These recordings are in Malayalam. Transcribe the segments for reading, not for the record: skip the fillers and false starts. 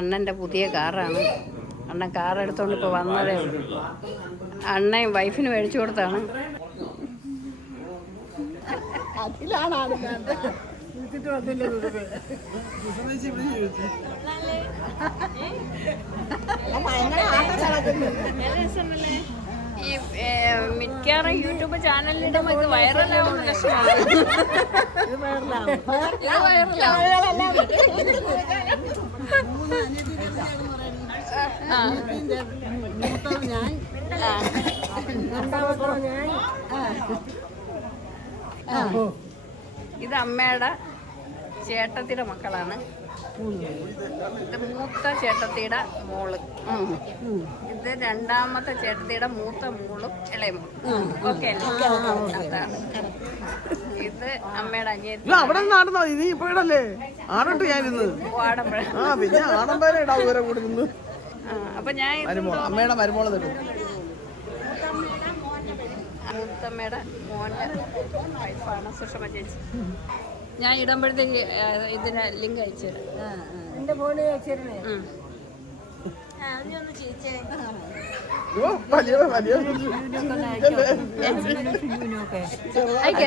അണ്ണൻ്റെ പുതിയ കാറാണ്. അണ്ണൻ കാർ എടുത്തോണ്ട് ഇപ്പോൾ വന്നതേ ഉള്ളൂ. അണ്ണൻ വൈഫിന് മേടിച്ചു കൊടുത്താണ്. ഈ മിക്കവാറും യൂട്യൂബ് ചാനലിലിടുമ്പോൾ ഇത് വൈറലാവുന്ന ലക്ഷണമാണ്. ഇത് അമ്മയുടെ ചേട്ടത്തിയുടെ മക്കളാണ്. ഇത് മൂത്ത ചേട്ടത്തിയുടെ മോള്. ഇത് രണ്ടാമത്തെ ചേട്ടത്തിയുടെ മൂത്ത മോളും ഇളയ മോളും. ഓക്കെ അതാണ്. ഇത് അമ്മയുടെ അനിയത്തി. അവിടെ നടന്നോ ഇത് ഇപ്പോഴല്ലേ ആടോട്ട് ഞാനിന്ന് ആടമ്പഴ. പിന്നെ ആടമ്പഴ ഇടാ ദൂരം കൂടി നിന്ന്. അപ്പൊ ഞാൻ അമ്മയുടെ മരുമോള് തരും. മൂത്തമ്മയുടെ മോൻ്റെ വൈഫാണ് സുഷമ ചേച്ചി. ഞാൻ ഇടുമ്പോഴത്തേക്ക് ഇതിന് ലിങ്ക് അയച്ചു തരാം. എന്റെ ഫോണിൽ അയച്ചിരുന്നേ.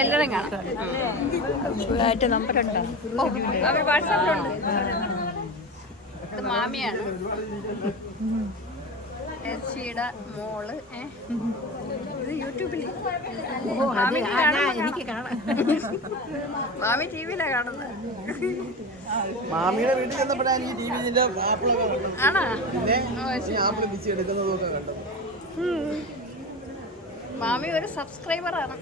എല്ലാവരും കാണാം. നമ്പറുണ്ടോ? അവർ വാട്സാപ്പിലുണ്ട്. ഇത് മാമിയാണ്, ചേച്ചിയുടെ മോള്. ഇത് യൂട്യൂബിൽ എനിക്ക് കാണാം. മാമി ടി വിയിലാ കാണുന്നത്. മാമിയുടെ വീട്ടിൽ ചെന്നപ്പോഴാണ് ഈ ടി വിന്റെ ആണോ? മാമി ഒരു സബ്സ്ക്രൈബറാണ്.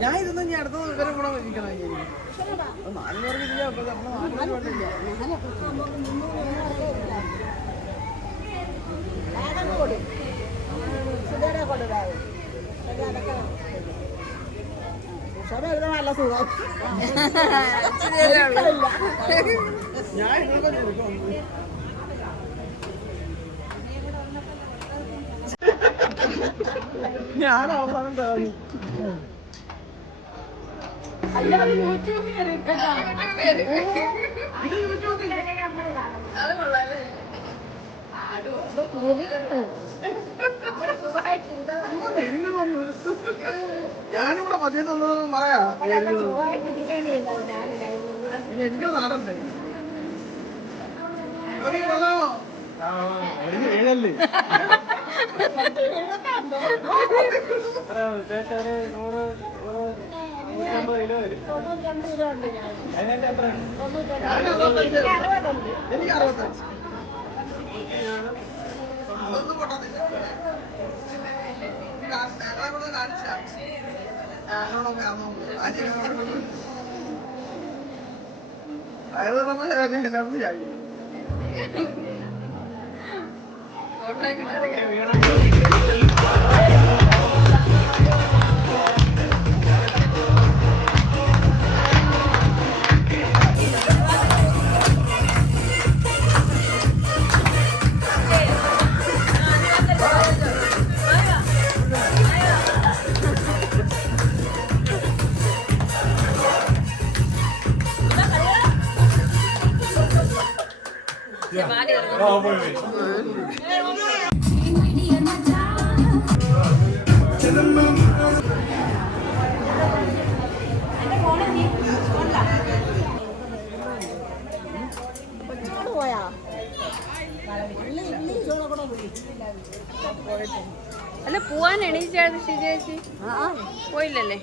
ഞാൻ ഇതൊന്നും ഇനി അടുത്ത വിവരം കൂടെ ഇരിക്കണം. 4 പേർക്ക് ഇല്ല. നല്ല സുഖം. ഞാൻ ഞാൻ അവസാനം തോന്നി. ഞാനിവിടെ മദ്യം തന്നതെന്ന് പറയാ. എനിക്ക് നടണ്ടേ ഏഴല്ലേ? എനിക്ക് 65. അല്ല പോവാൻ എണീച്ചായിരുന്നു ചേച്ചി. പോയില്ലല്ലേ?